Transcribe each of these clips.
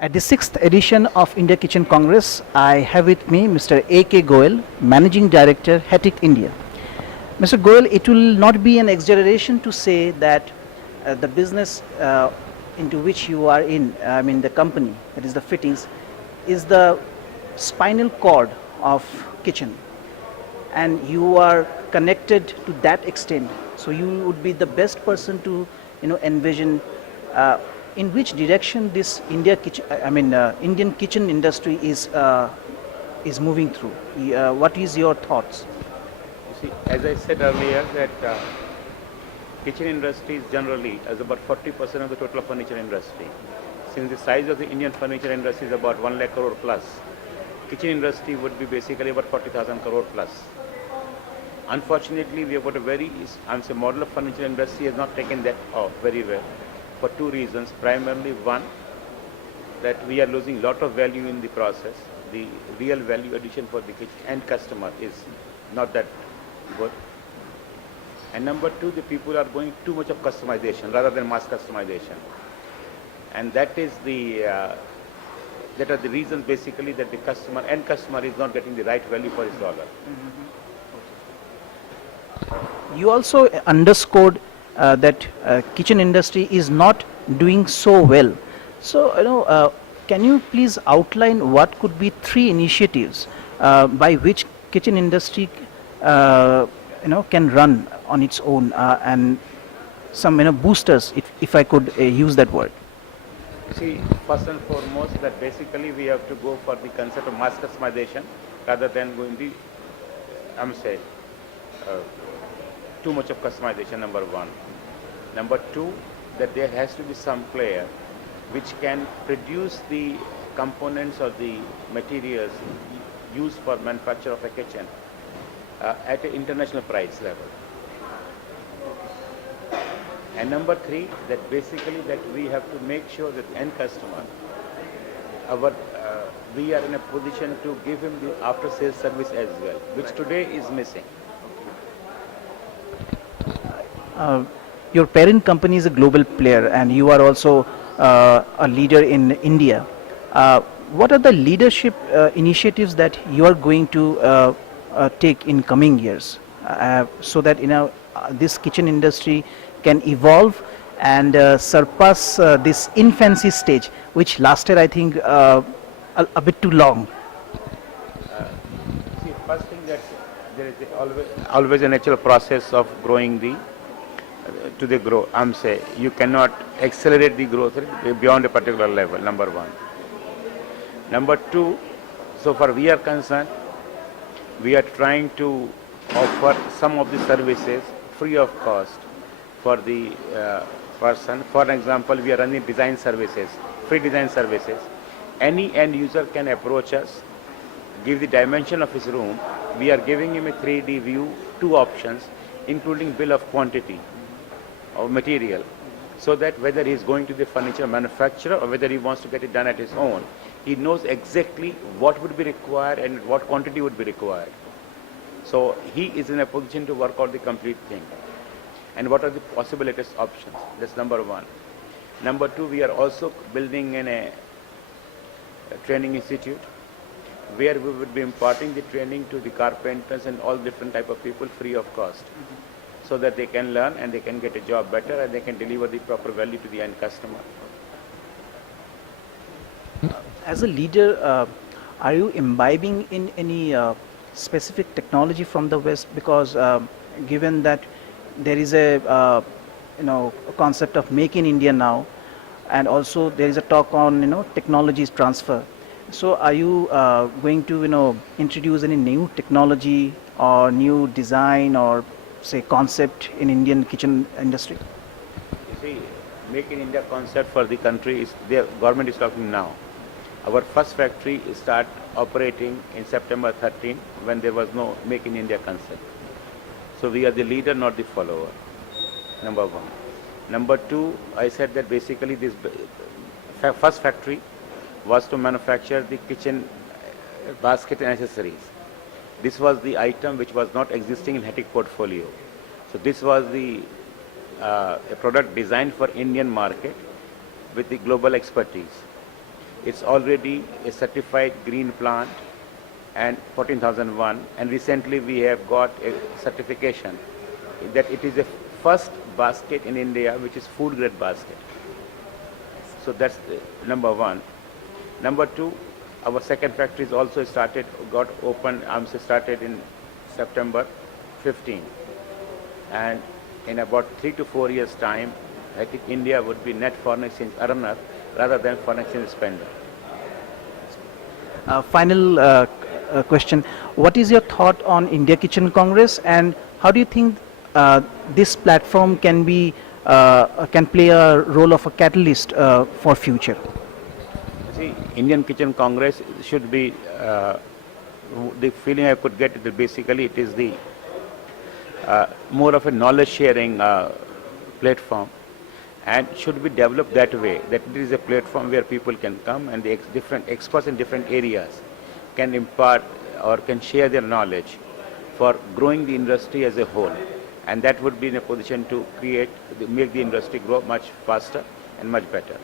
At the 6th edition of India Kitchen Congress, I have with me Mr. A.K. Goel, Managing Director, Hettich, India. Mr. Goel, it will not be an exaggeration to say that the business into which you are in, I mean the company, that is the fittings, is the spinal cord of kitchen, and you are connected to that extent. So you would be the best person to, envision in which direction this Indian kitchen industry is moving through. What is your thoughts? You see, as I said earlier, that kitchen industry is generally as about 40% of the total furniture industry. Since the size of the Indian furniture industry is about 1 lakh crore plus, kitchen industry would be basically about 40,000 crore plus. Unfortunately, we have got a very, model of furniture industry has not taken that off very well for two reasons. Primarily, one, that we are losing a lot of value in the process. The real value addition for the end customer is not that good. And number two, the people are going too much of customization rather than mass customization. And that is that are the reasons basically that the end customer is not getting the right value for his dollar. You also underscored that kitchen industry is not doing so well. So, can you please outline what could be three initiatives by which kitchen industry, can run on its own, and some, boosters, if I could use that word. See, first and foremost, that basically we have to go for the concept of mass customization rather than going the, too much of customization, number one. Number two, that there has to be some player which can produce the components or the materials used for manufacture of a kitchen at an international price level. And number three, that basically that we have to make sure that end customer, we are in a position to give him the after sales service as well, which today is missing. Your parent company is a global player, and you are also a leader in India. What are the leadership initiatives that you are going to take in coming years, so that this kitchen industry can evolve and surpass this infancy stage, which lasted, I think, a bit too long? See, first thing that there is always a natural process of growing you cannot accelerate the growth rate beyond a particular level, number one. Number two, so far we are concerned, we are trying to offer some of the services free of cost for the person. For example, we are running design services, free design services. Any end user can approach us, give the dimension of his room. We are giving him a 3D view, two options, including bill of quantity of material, so that whether he is going to the furniture manufacturer or whether he wants to get it done at his own, he knows exactly what would be required and what quantity would be required. So he is in a position to work out the complete thing. And what are the possible latest options? That's number one. Number two, we are also building in a training institute where we would be imparting the training to the carpenters and all different type of people free of cost, so that they can learn and they can get a job better and they can deliver the proper value to the end customer. As a leader, are you imbibing in any specific technology from the West? Because given that there is a concept of make in India now, and also there is a talk on technologies transfer. So are you going to introduce any new technology or new design or say concept in Indian kitchen industry? You see, make in India concept for the country is the government is talking now. Our first factory start operating in September 13 when there was no make in India concept. So we are the leader, not the follower, number one. Number two, I said that basically this first factory was to manufacture the kitchen basket and accessories. This was the item which was not existing in Hettich portfolio. So this was the a product designed for Indian market with the global expertise. It's already a certified green plant and 14,001, and recently we have got a certification that it is the first basket in India which is food grade basket. So that's number one. Number two, our second factory is also got opened, started in September 15. And in about 3 to 4 years time, I think India would be net foreign exchange earner rather than foreign exchange spender. Final question. What is your thought on India Kitchen Congress, and how do you think this platform can play a role of a catalyst for future? See, Indian Kitchen Congress should be, the feeling I could get is basically it is the more of a knowledge sharing platform, and should be developed that way, that it is a platform where people can come and the different experts in different areas can impart or can share their knowledge for growing the industry as a whole, and that would be in a position to make the industry grow much faster and much better.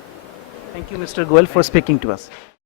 Thank you, Mr. Goel, for speaking to us.